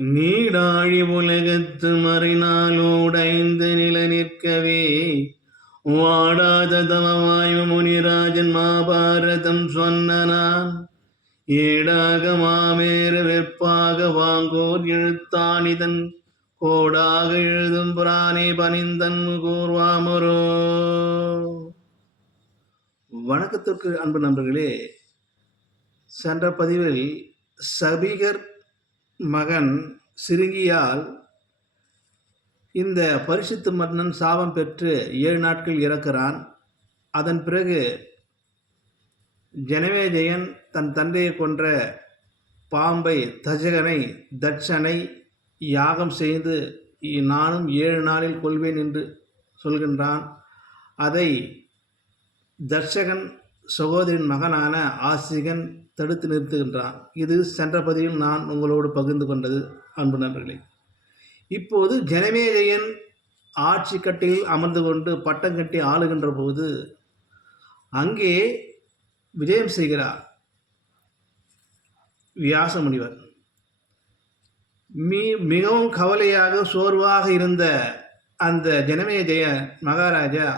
நீடாழி உலகத்து மறைநாளோடைந்து நில நிற்கவே வாடாத தவமாய்வு முனிராஜன் மாபாரதம் சொன்னனான் ஏடாக மாமேற வெப்பாக வாங்கோர் எழுத்தானிதன் கோடாக எழுதும் புராணே பனிந்தன் கூர்வாமரோ வணக்கத்திற்கு அன்பு நண்பர்களே சென்ற பதிவில் சபிகர் மகன் சிறுங்கியால் இந்த பரிசுத்து மன்னன் சாபம் பெற்று ஏழு நாட்கள் இறக்கிறான். அதன் பிறகு ஜனவேஜயன் தன் தந்தையை கொன்ற பாம்பை தஜகனை தட்சனை யாகம் செய்து நானும் ஏழு நாளில் கொள்வேன் என்று சொல்கின்றான். அதை தர்ஷகன் சகோதரின் மகனான ஆசிகன் தடுத்து நிறுத்துகின்றான். இது சென்ற பதிவில் நான் உங்களோடு பகிர்ந்து கொண்டது அன்பு நண்பர்களே. இப்போது ஜனமேஜயன் ஆட்சி கட்டில் அமர்ந்து கொண்டு பட்டம் கட்டி ஆளுகின்ற போது அங்கே விஜயம் செய்கிறார் வியாச முனிவர் மீ மிகவும் கவலையாக சோர்வாக இருந்த அந்த ஜனமேஜய மகாராஜா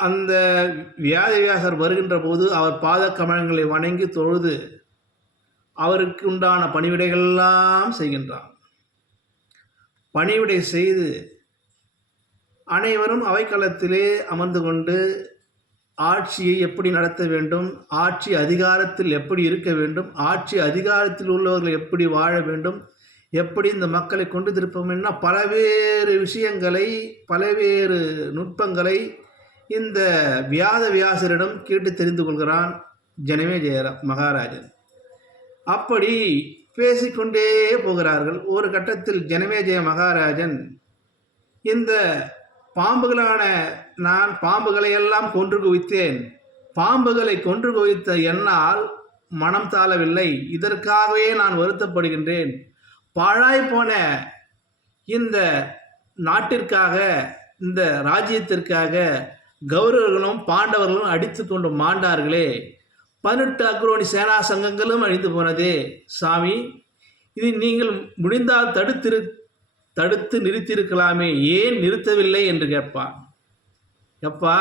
அந்த வியாதிவியாசர் வருகின்ற போது அவர் பாத கமலங்களை வணங்கி தொழுது அவருக்கு உண்டான பணிவிடைகளெல்லாம் செய்கின்றார். பணிவிடை செய்து அனைவரும் அவைக்களத்திலே அமர்ந்து கொண்டு ஆட்சியை எப்படி நடத்த வேண்டும் ஆட்சி அதிகாரத்தில் எப்படி இருக்க வேண்டும் ஆட்சி அதிகாரத்தில் உள்ளவர்கள் எப்படி வாழ வேண்டும் எப்படி இந்த மக்களை கொண்டு திருப்போம்னா பல்வேறு விஷயங்களை பல்வேறு நுட்பங்களை இந்த வியாத வியாசரிடம் கேட்டு தெரிந்து கொள்கிறான் ஜனமே ஜெயரா மகாராஜன். அப்படி பேசிக்கொண்டே போகிறார்கள். ஒரு கட்டத்தில் ஜனமேஜய மகாராஜன் இந்த பாம்புகளான நான் பாம்புகளை எல்லாம் கொன்று குவித்தேன். பாம்புகளை கொன்று குவித்த என்னால் மனம் தாழவில்லை. இதற்காகவே நான் வருத்தப்படுகின்றேன். பாழாய் போன இந்த நாட்டிற்காக இந்த ராஜ்யத்திற்காக கௌரவர்களும் பாண்டவர்களும் அடித்து கொண்டு மாண்டார்களே. பதினெட்டு அக்ரோணி சேனா சங்கங்களும் அழிந்து போனதே. சாமி இது நீங்கள் முடிந்தால் தடுத்திரு தடுத்து நிறுத்தியிருக்கலாமே. ஏன் நிறுத்தவில்லை என்று கேட்பான். எப்பா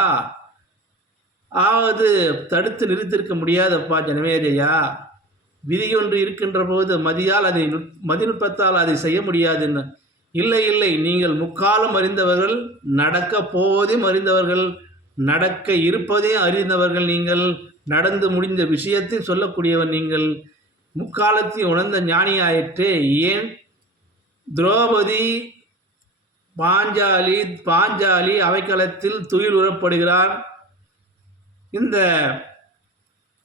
ஆவது தடுத்து நிறுத்திருக்க முடியாதப்பா ஜனமேஜயா. விதி ஒன்று இருக்கின்ற போது மதியால் அதை மதிநுட்பத்தால் அதை செய்ய முடியாதுன்னு. இல்லை இல்லை நீங்கள் முக்காலம் அறிந்தவர்கள் நடக்க போவதையும் அறிந்தவர்கள் நடக்க இருப்பதையும் அறிந்தவர்கள் நீங்கள் நடந்து முடிந்த விஷயத்தை சொல்லக்கூடியவர் நீங்கள். முக்காலத்தை உணர்ந்த ஞானியாயிற்று ஏன்? திரௌபதி பாஞ்சாலி பாஞ்சாலி அவைக்களத்தில் துயில் உறப்படுகிறார். இந்த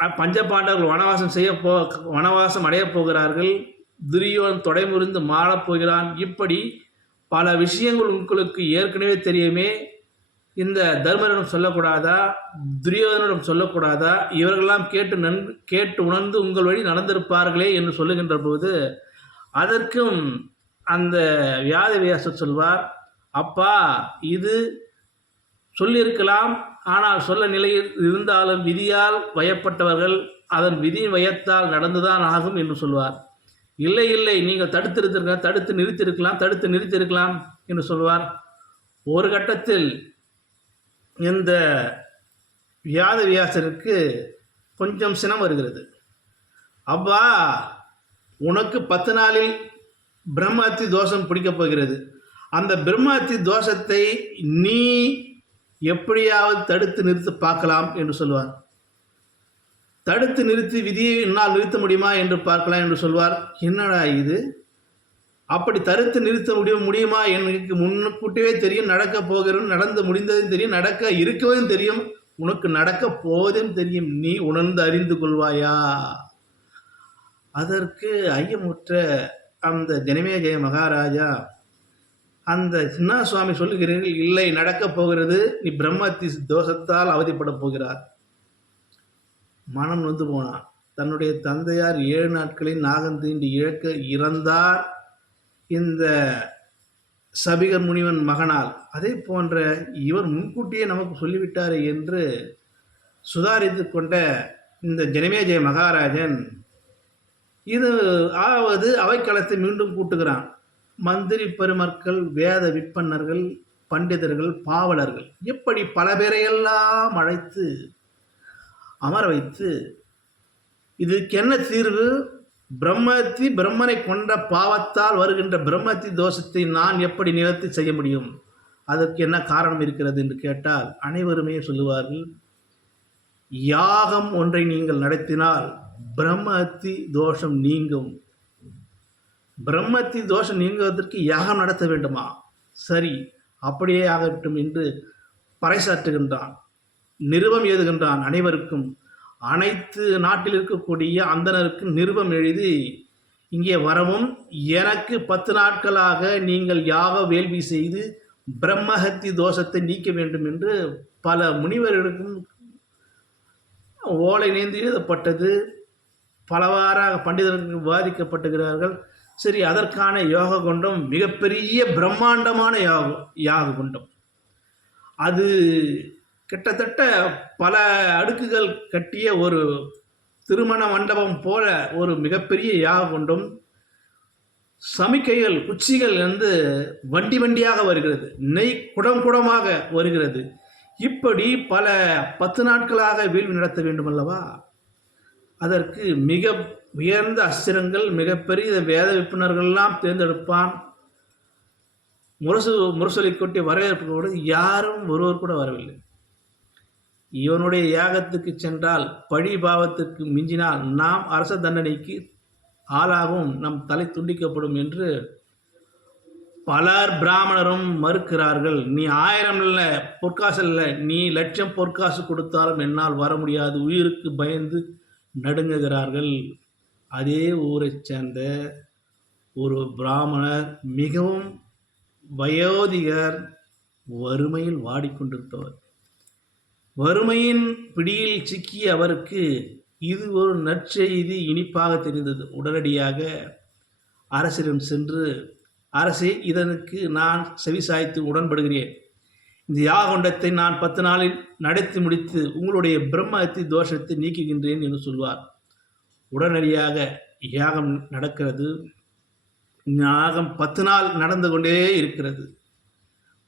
பஞ்சபாண்டவர்கள் வனவாசம் செய்ய போ வனவாசம் அடையப் போகிறார்கள். துரியோன் தொடைமுறிந்து மாறப்போகிறான் இப்படி பல விஷயங்கள் உங்களுக்கு ஏற்கனவே தெரியுமே. இந்த தர்மரிடம் சொல்லக்கூடாதா? துரியோதனிடம் சொல்லக்கூடாதா? இவர்களெல்லாம் கேட்டு நன் கேட்டு உணர்ந்து உங்கள் வழி நடந்திருப்பார்களே என்று சொல்லுகின்ற போது அதற்கும் அந்த வியாத வியாச சொல்வார் அப்பா இது சொல்லியிருக்கலாம். ஆனால் சொல்ல நிலையில் இருந்தாலும் விதியால் வயப்பட்டவர்கள் அதன் விதி வயத்தால் நடந்துதான் ஆகும் என்று சொல்வார். இல்லை இல்லை நீங்கள் தடுத்திருத்திருக்க தடுத்து நிறுத்தியிருக்கலாம் தடுத்து நிறுத்தியிருக்கலாம் என்று சொல்வார். ஒரு கட்டத்தில் இந்த வியாத வியாசருக்கு கொஞ்சம் சினம் வருகிறது. அவ்வா உனக்கு பத்து நாளில் பிரம்மத்தி தோஷம் பிடிக்கப் போகிறது. அந்த பிரம்மத்தி தோஷத்தை நீ எப்படியாவது தடுத்து நிறுத்தி பார்க்கலாம் என்று சொல்வார். தடுத்து நிறுத்தி விதியை என்னால் நிறுத்த முடியுமா என்று பார்க்கலாம் என்று சொல்வார். என்னடா இது? அப்படி தடுத்து நிறுத்த முடியும் முடியுமா? எனக்கு முன்கூட்டியே தெரியும் நடக்க போகிறோம் நடந்து முடிந்ததும் தெரியும் நடக்க இருக்கவும் தெரியும். உனக்கு நடக்க போவதும் தெரியும் நீ உணர்ந்து அறிந்து கொள்வாயா? அதற்கு ஐயமுற்ற அந்த ஜனமேஜய மகாராஜா அந்த சின்ன சுவாமி சொல்லுகிறீர்கள் இல்லை நடக்கப் போகிறது நீ பிரம்மத்தி தோஷத்தால் அவதிப்பட போகிறார். மனம் நொந்து போனான். தன்னுடைய தந்தையார் ஏழு நாட்களில் நாகம் தீண்டி இழக்க இறந்தார். இந்த சபிகர் முனிவன் மகனால் அதே போன்ற இவர் முன்கூட்டியே நமக்கு சொல்லிவிட்டார் என்று சுதாரித்து கொண்ட இந்த ஜனமேஜய மகாராஜன் இது ஆவது அவைக்களத்தை மீண்டும் கூட்டுகிறான். மந்திரி பெருமக்கள் வேத விற்பன்னர்கள் பண்டிதர்கள் பாவலர்கள் இப்படி பல பேரையெல்லாம் அழைத்து அமர வைத்து இதுக்கு என்ன தீர்வு? பிரம்மத்தி பிரம்மனை கொண்ட பாவத்தால் வருகின்ற பிரம்மத்தி தோஷத்தை நான் எப்படி நிவர்த்தி செய்ய முடியும்? அதற்கு என்ன காரணம் இருக்கிறது என்று கேட்டால் அனைவருமே சொல்லுவார்கள் யாகம் ஒன்றை நீங்கள் நடத்தினால் பிரம்மத்தி தோஷம் நீங்கும். பிரம்மத்தி தோஷம் நீங்குவதற்கு யாகம் நடத்த வேண்டுமா? சரி அப்படியே ஆகட்டும் என்று பறைசாற்றுகின்றான் நிறுவம் ஏதுகின்றான் அனைவருக்கும். அனைத்து நாட்டில் இருக்கக்கூடிய அந்தனருக்கு நிருபம் எழுதி இங்கே வரவும் எனக்கு பத்து நாட்களாக நீங்கள் யாக வேள்வி செய்து பிரம்மஹத்தி தோஷத்தை நீக்க வேண்டும் என்று பல முனிவர்களுக்கும் ஓலை நேர்ந்து எழுதப்பட்டது. பலவாறாக பண்டிதர்கள் விவாதிக்கப்பட்டுகிறார்கள் சரி அதற்கான யோக குண்டம் மிகப்பெரிய பிரம்மாண்டமான யாகம் யாக குண்டம். அது கிட்டத்தட்ட பல அடுக்குகள் கட்டிய ஒரு திருமண மண்டபம் போல ஒரு மிகப்பெரிய யாக குண்டம் சமிக்கைகள் குச்சிகள் வந்து வண்டி வண்டியாக வருகிறது. நெய் குடம் குடமாக வருகிறது. இப்படி பல பத்து நாட்களாக வேள்வி நடத்த வேண்டும் அல்லவா அதற்கு மிக உயர்ந்த அஸ்திரங்கள் மிகப்பெரிய வேத விற்பனர்கள்லாம் தேர்ந்தெடுப்பான். முரசு முரசொலி கொட்டி வரவேற்போடு யாரும் ஒருவர் கூட வரவில்லை. இவனுடைய யாகத்துக்கு சென்றால் பழி பாவத்துக்கு மிஞ்சினால் நாம் அரச தண்டனைக்கு ஆளாகவும் நம் தலை துண்டிக்கப்படும் என்று பலர் பிராமணரும் மறுக்கிறார்கள். நீ ஆயிரம் இல்லை பொற்காசு இல்லை நீ லட்சம் பொற்காசு கொடுத்தாலும் என்னால் வர முடியாது. உயிருக்கு பயந்து நடுங்குகிறார்கள். அதே ஊரைச் சேர்ந்த ஒரு பிராமணர் மிகவும் வயோதிகர் வறுமையில் வாடிக்கொண்டிருப்பவர் வறுமையின் பிடியில் சிக்கிய அவருக்கு இது ஒரு நற்செய்தி இனிப்பாக தெரிந்தது. உடனடியாக அரசிடம் சென்று அரசே இதனுக்கு நான் செவிசாய்த்து உடன்படுகிறேன். இந்த யாகொண்டத்தை நான் பத்து நாளில் நடத்தி முடித்து உங்களுடைய பிரம்மஹத்தி தோஷத்தை நீக்குகின்றேன் என்று சொல்வார். உடனடியாக யாகம் நடக்கிறது. யாகம் பத்து நாள் நடந்து கொண்டே இருக்கிறது.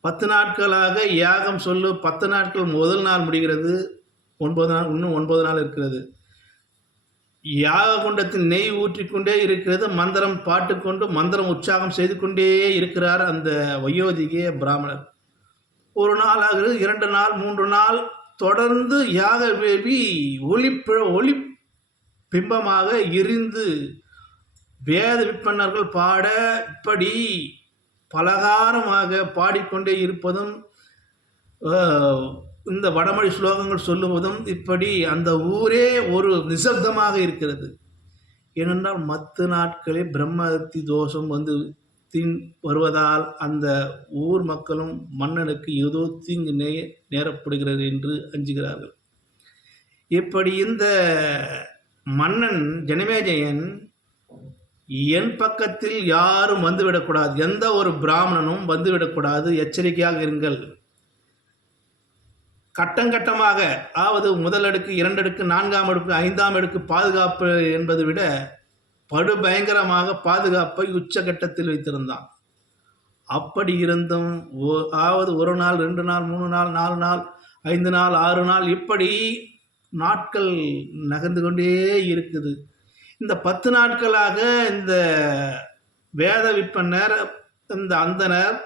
பத்து நாட்களாக யாகம் சொல்லு பத்து நாட்கள் முதல் நாள் முடிகிறது ஒன்பது நாள் இன்னும் ஒன்பது நாள் இருக்கிறது. யாக குண்டத்தில் நெய் ஊற்றிக்கொண்டே இருக்கிறது மந்திரம் பாட்டுக்கொண்டு மந்திரம் உற்சாகம் செய்து கொண்டே இருக்கிறார் அந்த வயோதிக பிராமணர். ஒரு நாள் ஆகுது இரண்டு நாள் மூன்று நாள் தொடர்ந்து யாக வேள்வி ஒளி ஒளி பிம்பமாக எரிந்து வேத விற்பனர்கள் பாட இப்படி பலகாரமாக பாடிக்கொண்டே இருப்பதும் இந்த வடமொழி ஸ்லோகங்கள் சொல்லுவதும் இப்படி அந்த ஊரே ஒரு நிசப்தமாக இருக்கிறது. ஏனென்றால் மற்ற நாட்களில் பிரம்மஹத்தி தோஷம் வந்து தின் வருவதால் அந்த ஊர் மக்களும் மன்னனுக்கு ஏதோ தீங்கு நே நேரப்படுகிறது என்று அஞ்சுகிறார்கள். இப்படி இந்த மன்னன் ஜனமேஜயன் என் பக்கத்தில் யாரும் வந்துவிடக்கூடாது. எந்த ஒரு பிராமணனும் வந்துவிடக்கூடாது. எச்சரிக்கையாக இருங்கள். கட்டங்கட்டமாக அதாவது முதல் அடுக்கு இரண்டு அடுக்கு நான்காம் அடுக்கு ஐந்தாம் அடுக்கு பாதுகாப்பு என்பதை விட படு பயங்கரமாக பாதுகாப்பை உச்சகட்டத்தில் வைத்திருந்தான். அப்படி இருந்தும் அதாவது ஒரு நாள் ரெண்டு நாள் மூணு நாள் நாலு நாள் ஐந்து நாள் ஆறு நாள் இப்படி நாட்கள் நகர்ந்து கொண்டே இருக்குது. இந்த பத்து நாட்களாக இந்த வேத விற்பனர் இந்த அந்தனர்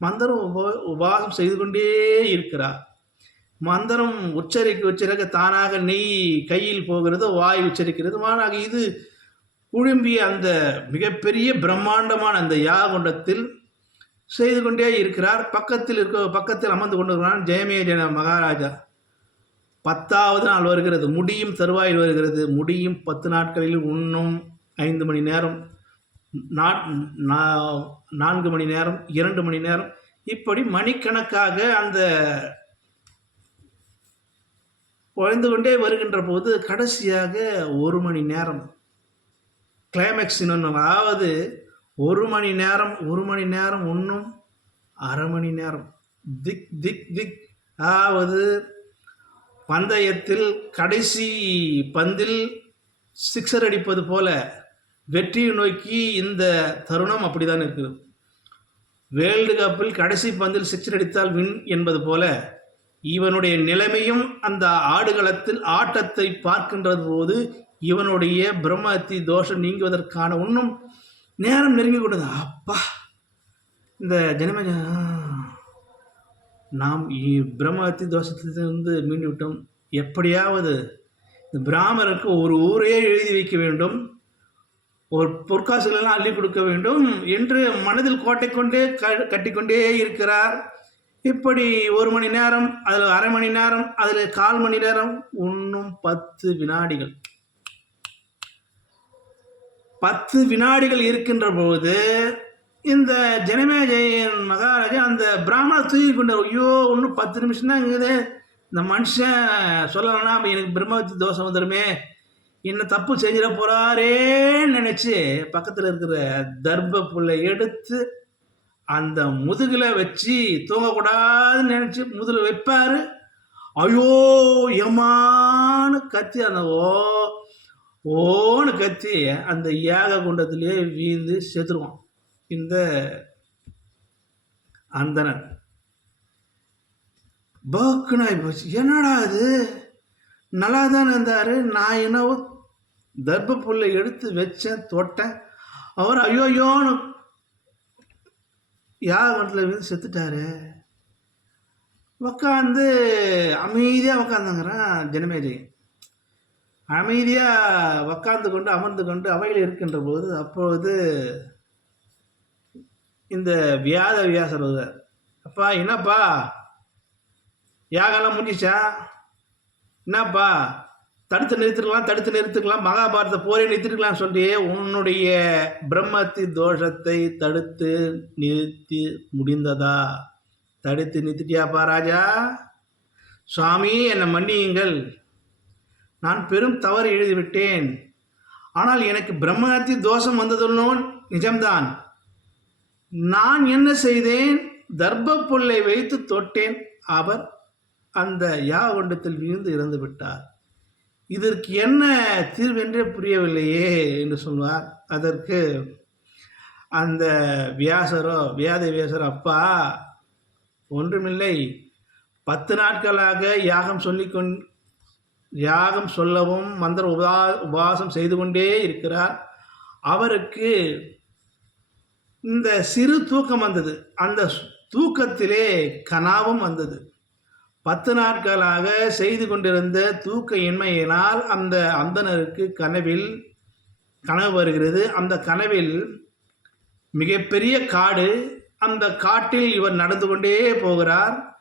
மந்திரம் உப உபவாசம் செய்து கொண்டே இருக்கிறார். மந்திரம் உச்சரிக்க உச்சரிக்க தானாக நெய் கையில் போகிறது வாய் உச்சரிக்கிறது. மாறாக இது குழும்பிய அந்த மிகப்பெரிய பிரம்மாண்டமான அந்த யாகுண்டத்தில் செய்து கொண்டே இருக்கிறார். பக்கத்தில் இருக்க பக்கத்தில் அமர்ந்து கொண்டிருக்கிறான் ஜெயமேஜன மகாராஜா. பத்தாவது நாள் வருகிறது. முடியும் தருவாயில் வருகிறது. முடியும் பத்து நாட்களில் இன்னும் ஐந்து மணி நேரம் நா- நான்கு மணி நேரம் இரண்டு மணி நேரம். இப்படி மணிக்கணக்காக அந்த குறைந்து கொண்டே வருகின்ற போது கடைசியாக ஒரு மணி நேரம். கிளைமேக்ஸ் இன்னொன்று அதாவது ஒரு மணி நேரம் ஒரு மணி நேரம் இன்னும் அரை மணி நேரம். திக் திக் திக். அதாவது பந்தயத்தில் கடைசி பந்தில் சிக்ஸர் அடிப்பது போல வெற்றியை நோக்கி இந்த தருணம் அப்படிதான் இருக்குது. வேர்ல்டு கப்பில் கடைசி பந்தில் சிக்ஸர் அடித்தால் வின் என்பது போல இவனுடைய நிலைமையும் அந்த ஆடுகளத்தில் ஆட்டத்தை பார்க்கின்றது போது இவனுடைய பிரம்மத்தி தோஷம் நீங்குவதற்கான ஒன்றும் நேரம் நெருங்கி கொண்டது. அப்பா! இந்த ஜனமேஜ நாம் இ- தோஷத்திலிருந்து மீண்டு விட்டோம் எப்படியாவது இந்த பிராமணருக்கு ஒரு ஊரையே எழுதி வைக்க வேண்டும். ஒரு பொற்காசுகளெல்லாம் அள்ளி கொடுக்க வேண்டும் என்று மனதில் கோட்டை கொண்டே க கட்டிக்கொண்டே இருக்கிறார். இப்படி ஒரு மணி நேரம் அதில் அரை மணி நேரம் அதில் கால் மணி நேரம் இன்னும் பத்து வினாடிகள். பத்து வினாடிகள் இருக்கின்ற பொழுது இந்த ஜனமேஜயன் மகாராஜா அந்த பிராமண தூக்கி கொண்டார் ஐயோ ஒன்றும் பத்து நிமிஷம் தான் இருக்குது. இந்த மனுஷன் சொல்லலைன்னா எனக்கு பிரம்மத்தி தோஷம் வந்துடுமே என்ன தப்பு செஞ்சிட போறாரேன்னு நினச்சி பக்கத்தில் இருக்கிற தர்ப புல்லை எடுத்து அந்த முதுகில் வச்சு தூங்கக்கூடாதுன்னு நினச்சி முதுகில் வைப்பார். ஐயோ எமான்னு கத்தி அந்த ஓ ஓன்னு கத்தி அந்த யாக குண்டத்திலே வீழ்ந்து செத்துருவான். இந்த அந்தணன். பக்குனாய் போச்சு. என்னடா அது நல்லா தானே இருந்தார்? நான் என்னவோ தர்ப்ப புல்லை எடுத்து வச்சேன் தொட்டேன். அவர் ஐயோ ஐயோன்னு யாகத்தில் விழுந்து செத்துட்டாரு? உக்காந்து அமைதியாக உக்காந்துங்கிறான் ஜனமேஜை. அமைதியாக உக்காந்து கொண்டு அமர்ந்து கொண்டு அவையில் இருக்கின்ற போது அப்பொழுது இந்த வியாத வியாசர் வருவார் அப்பா என்னப்பா? யாகெல்லாம் முடிஞ்சிச்சா? என்னப்பா? தடுத்து நிறுத்திருக்கலாம் தடுத்து நிறுத்துக்கலாம் மகாபாரத போரே நிறுத்திருக்கலாம் சொல்லி உன்னுடைய பிரம்மத்தி தோஷத்தை தடுத்து நிறுத்தி முடிந்ததா? தடுத்து நிறுத்திட்டியாப்பா ராஜா? சுவாமி என்னை மன்னியுங்கள். நான் பெரும் தவறு எழுதிவிட்டேன். ஆனால் எனக்கு பிரம்மத்தி தோஷம் வந்ததுன்னு நிஜம்தான். நான் என்ன செய்தேன்? தர்ப்ப புல்லை வைத்து தொட்டேன். அவர் அந்த யா ஒண்டத்தில் விழுந்து இறந்து விட்டார். இதற்கு என்ன தீர்வென்றே புரியவில்லையே என்று சொல்வார். அதற்கு அந்த வியாசரோ வியாத வியாசரோ அப்பா ஒன்றுமில்லை. பத்து நாட்களாக யாகம் சொல்லிக்கொண் யாகம் சொல்லவும் மந்திர உபா உபவாசம் செய்து கொண்டே இருக்கிறார். அவருக்கு இந்த சிறு தூக்கம் வந்தது. அந்த தூக்கத்திலே கனாவும் வந்தது. பத்து நாட்களாக செய்து கொண்டிருந்த தூக்க இன்மையினால் அந்த அந்தனருக்கு கனவில் கனவு வருகிறது. அந்த கனவில் மிகப்பெரிய காடு அந்த காட்டில் இவர் நடந்து கொண்டே போகிறார்.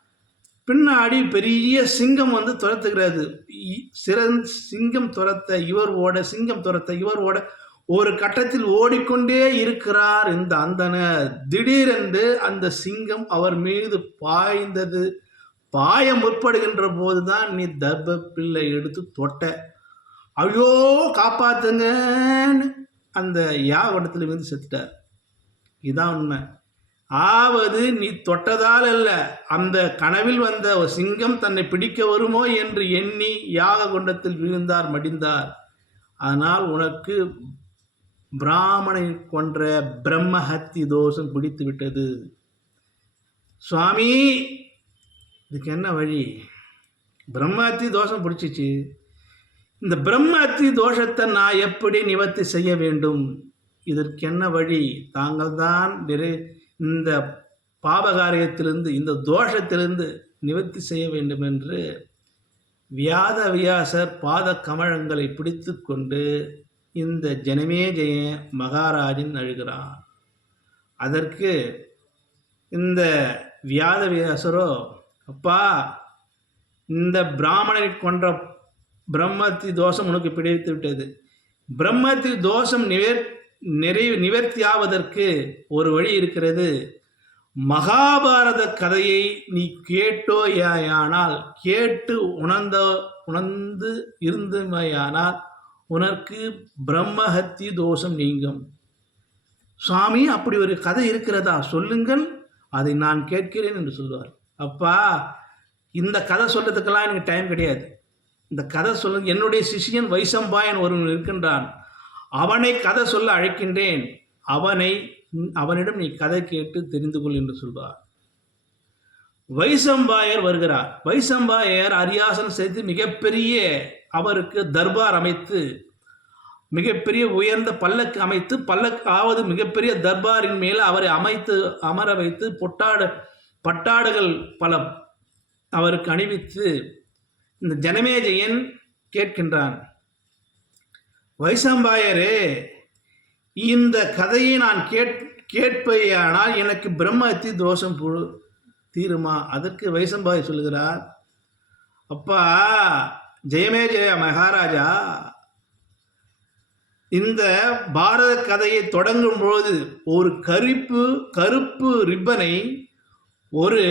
பின்னாடி பெரிய சிங்கம் வந்து துரத்துகிறது. இ- சிங்கம் துரத்த இவர் ஓட சிங்கம் துரத்த இவர் ஓட ஒரு கட்டத்தில் ஓடிக்கொண்டே இருக்கிறார் இந்த அந்தனர் திடீரென்று அந்த சிங்கம் அவர் மீது பாய்ந்தது. பாய முற்படுகின்ற போதுதான் நீ தர்ப பிள்ளை எடுத்து தொட்ட. ஐயோ காப்பாத்துங்கன்னு அந்த யாவட்டத்தில் விழுந்து செத்துட்டார். இதான் உண்மை. ஆவது நீ தொட்டதால் அல்ல அந்த கனவில் வந்த ஒரு சிங்கம் தன்னை பிடிக்க வருமோ என்று எண்ணி யாக குண்டத்தில் விழுந்தார் மடிந்தார். ஆனால் உனக்கு பிராமணை கொன்ற பிரம்மஹத்தி தோஷம் பிடித்து விட்டது. சுவாமி இதுக்கு என்ன வழி? பிரம்மஹத்தி தோஷம் பிடிச்சிச்சு. இந்த பிரம்மஹத்தி தோஷத்தை நான் எப்படி நிவர்த்தி செய்ய வேண்டும்? இதற்கு என்ன வழி? தாங்கள் தான் நிறை இந்த பாபகாரியத்திலிருந்து இந்த தோஷத்திலிருந்து நிவர்த்தி செய்ய வேண்டும் என்று வியாத வியாசர் பாத கமழங்களை பிடித்து கொண்டு இந்த ஜனமே ஜெய மகாராஜன் அழுகிறான். அதற்கு இந்த வியாத வியாசரோ அப்பா இந்த பிராமணனை கொன்ற பிரம்மத்தி தோஷம் உனக்கு பிடித்து விட்டது. பிரம்மத்தி தோஷம் நிவர் நிறை நிவர்த்தியாவதற்கு ஒரு வழி இருக்கிறது. மகாபாரத கதையை நீ கேட்டோயானால் கேட்டு உணர்ந்த உணர்ந்து இருந்துமையானால் உனக்கு பிரம்மஹத்தி தோஷம் நீங்கும். சுவாமி அப்படி ஒரு கதை இருக்கிறதா? சொல்லுங்கள். அதை நான் கேட்கிறேன் என்று சொல்வார். அப்பா இந்த கதை சொல்றதுக்கெல்லாம் எனக்கு டைம் கிடையாது. இந்த கதை சொல்ல என்னுடைய சிஷியன் வைசம்பாயன் ஒருவன் இருக்கின்றான். அவனை கதை சொல்ல அழைக்கின்றேன். அவனை அவனிடம் நீ கதை கேட்டு தெரிந்து கொள் என்று சொல்வார். வைசம்பாயர் வருகிறார். வைசம்பாயர் அரியாசனம் செய்து மிகப்பெரிய அவருக்கு தர்பார் அமைத்து மிகப்பெரிய உயர்ந்த பல்லக்கு அமைத்து பல்லக்கு ஆவது மிகப்பெரிய தர்பாரின் மேல் அவரை அமைத்து அமர வைத்து பொட்டாடு பட்டாடுகள் பல அவருக்கு அணிவித்து இந்த ஜனமேஜயன் கேட்கின்றான். வைசம்பாயரே இந்த கதையை நான் கேட் கேட்பேயானால் எனக்கு பிரம்மத்தி தோஷம் தீருமா? அதற்கு வைசம்பாய் சொல்லுகிறார் அப்பா ஜெயமே ஜெய மகாராஜா இந்த பாரத கதையை தொடங்கும் பொழுது ஒரு கருப்பு கருப்பு ரிப்பனை ஒரு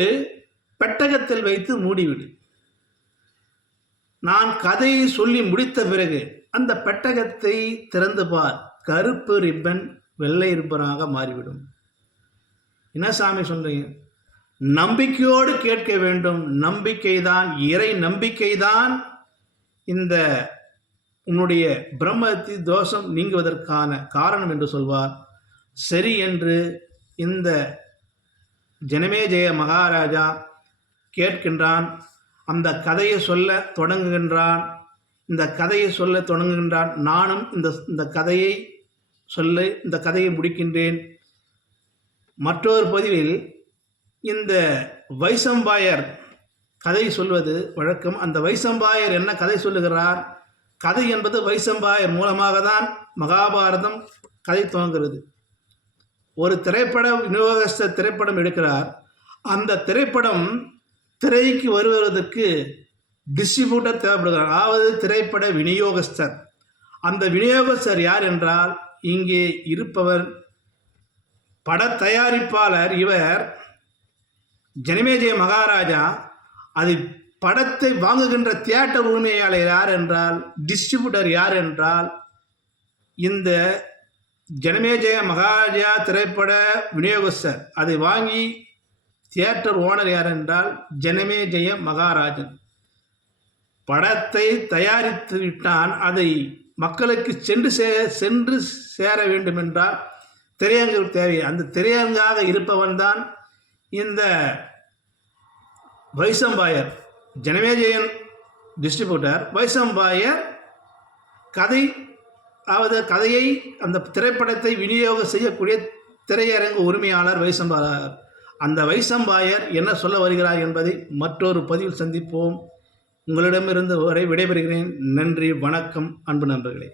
பெட்டகத்தில் வைத்து மூடிவிடு. நான் கதையை சொல்லி முடித்த பிறகு அந்த பெட்டகத்தை திறந்து பார். கருப்பு ரிப்பன் வெள்ளை ரிப்பனாக மாறிவிடும். என்ன சாமி சொல்றீங்க? நம்பிக்கையோடு கேட்க வேண்டும். நம்பிக்கைதான் இறை நம்பிக்கைதான். இந்த உன்னுடைய பிரம்மத்தி தோஷம் நீங்குவதற்கான காரணம் என்று சொல்வார். சரி என்று இந்த ஜனமேஜய மகாராஜா கேட்கின்றான். அந்த கதையை சொல்ல தொடங்குகின்றான். இந்த கதையை சொல்ல தொடங்குகின்றான். நானும் இந்த இந்த கதையை சொல்ல இந்த கதையை முடிக்கின்றேன். மற்றொரு பதிவில் இந்த வைசம்பாயர் கதை சொல்வது வழக்கம். அந்த வைசம்பாயர் என்ன கதை சொல்லுகிறார்? கதை என்பது வைசம்பாயர் மூலமாக தான் மகாபாரதம் கதை துவங்குகிறது. ஒரு திரைப்பட விநியோகஸ்த திரைப்படம் எடுக்கிறார். அந்த திரைப்படம் திரைக்கு வருவதற்கு டிஸ்ட்ரிபியூட்டர் தேவைப்படுகிறார். அதாவது திரைப்பட விநியோகஸ்தர். அந்த விநியோகஸ்தர் யார் என்றால் இங்கே இருப்பவர் பட தயாரிப்பாளர் இவர் ஜனமேஜய மகாராஜா அது படத்தை வாங்குகின்ற தியேட்டர் உரிமையாளர் யார் என்றால் டிஸ்ட்ரிபியூட்டர் யார் என்றால் இந்த ஜனமேஜய மகாராஜா திரைப்பட விநியோகஸ்தர் அதை வாங்கி தியேட்டர் ஓனர் யார் என்றால் ஜனமேஜய மகாராஜன். படத்தை தயாரித்து விட்டான் அதை மக்களுக்கு சென்று சே சென்று சேர வேண்டும் என்றால் தேவை. அந்த திரையரங்காக இருப்பவன் தான் இந்த வைசம்பாயர் ஜனமேஜயன் டிஸ்ட்ரிபியூட்டர் வைசம்பாயர் கதை அதாவது கதையை அந்த திரைப்படத்தை விநியோகம் செய்யக்கூடிய திரையரங்கு உரிமையாளர் வைசம்பாயர். அந்த வைசம்பாயர் என்ன சொல்ல வருகிறார் என்பதை மற்றொரு பதிவில் சந்திப்போம். உங்களிடமிருந்து வரை விடைபெறுகிறேன். நன்றி வணக்கம் அன்பு நண்பர்களே.